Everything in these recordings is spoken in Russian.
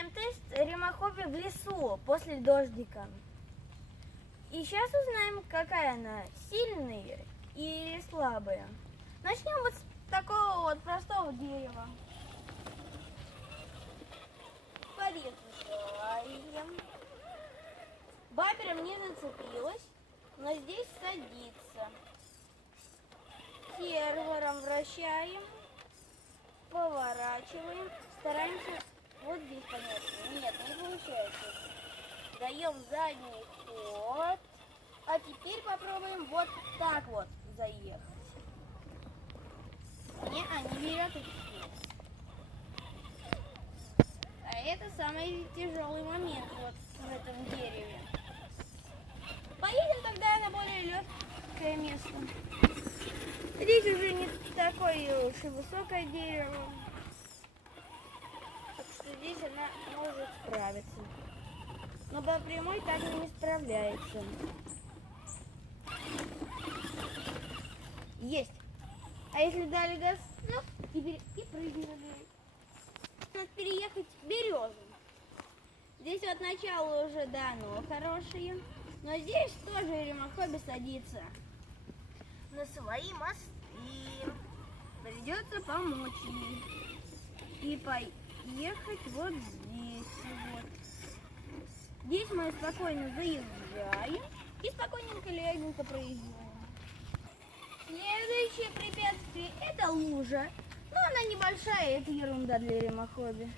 узнаем тест ремохоби в лесу после дождика. И сейчас узнаем, какая она, сильная или слабая. Начнем вот с такого вот простого дерева. Порезаем. Бампером не зацепилась, но здесь садится. Сервером вращаем, поворачиваем, стараемся вот здесь понять. Нет, не получается. Даем задний ход. А теперь попробуем вот так вот заехать. Не берет и все. А это самый тяжелый момент вот в этом дереве. Поедем тогда на более легкое место. Здесь уже не такое уж и высокое дерево. Так что здесь она может справиться. Но по прямой так и не справляется. Есть. А если дали газ, ну, теперь и прыгнули. Надо переехать в березу. Здесь от начала уже дано хорошие. Но здесь тоже ремохоби садится на свои мосты. Придется помочь ей. И поехать вот здесь. Вот. Здесь мы спокойно заезжаем и спокойненько легенько проезжаем. Следующее препятствие — это лужа. Но она небольшая, это ерунда для ремохоби.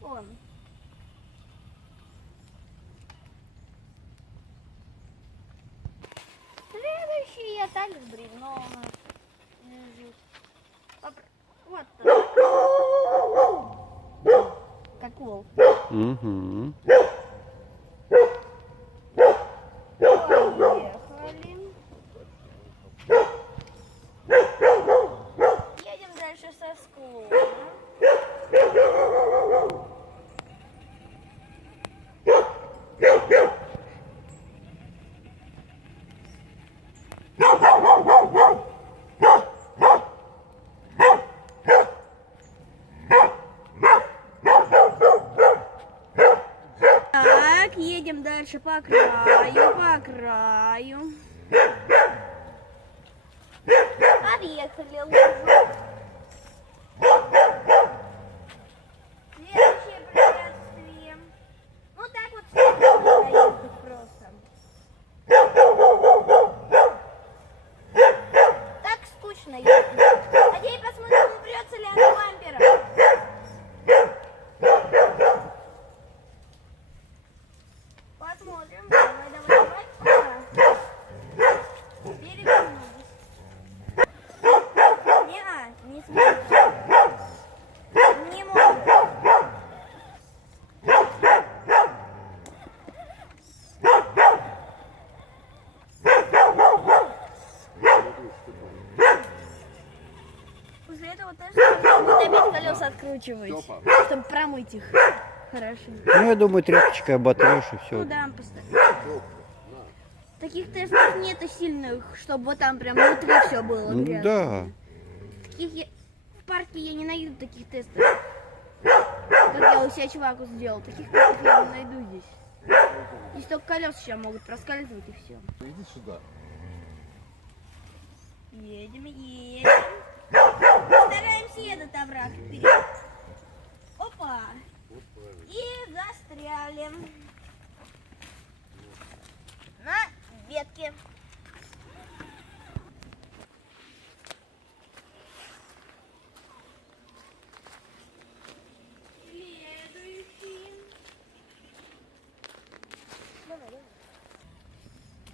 Вон. Следующее так с бревном лежит. Вот так. Как волк. Угу. Поехали. Едем дальше со склона. Так, едем дальше по краю, Объехали лужу. Следующее препятствие. Ну так вот стоит просто. Так скучно ехать. А теперь посмотрим, упрется ли она бампером. Посмотрим. Давай. Перевернулись. Не смотрит. Не может. После этого теста вот опять колеса откручивать, чтобы промыть их хорошо. Ну, я думаю, тряпочкой оботрешь и все. Ну да, поставь. Таких тестов нету сильных, чтобы вот там прям внутри все было грязно. Да. В парке я не найду таких тестов, как я у себя чуваку сделал. Таких тестов я не найду здесь. Здесь только колеса сейчас могут проскальзывать и все. Иди сюда. Едем. Стараемся этот овраг вперед. Опа. И застряли.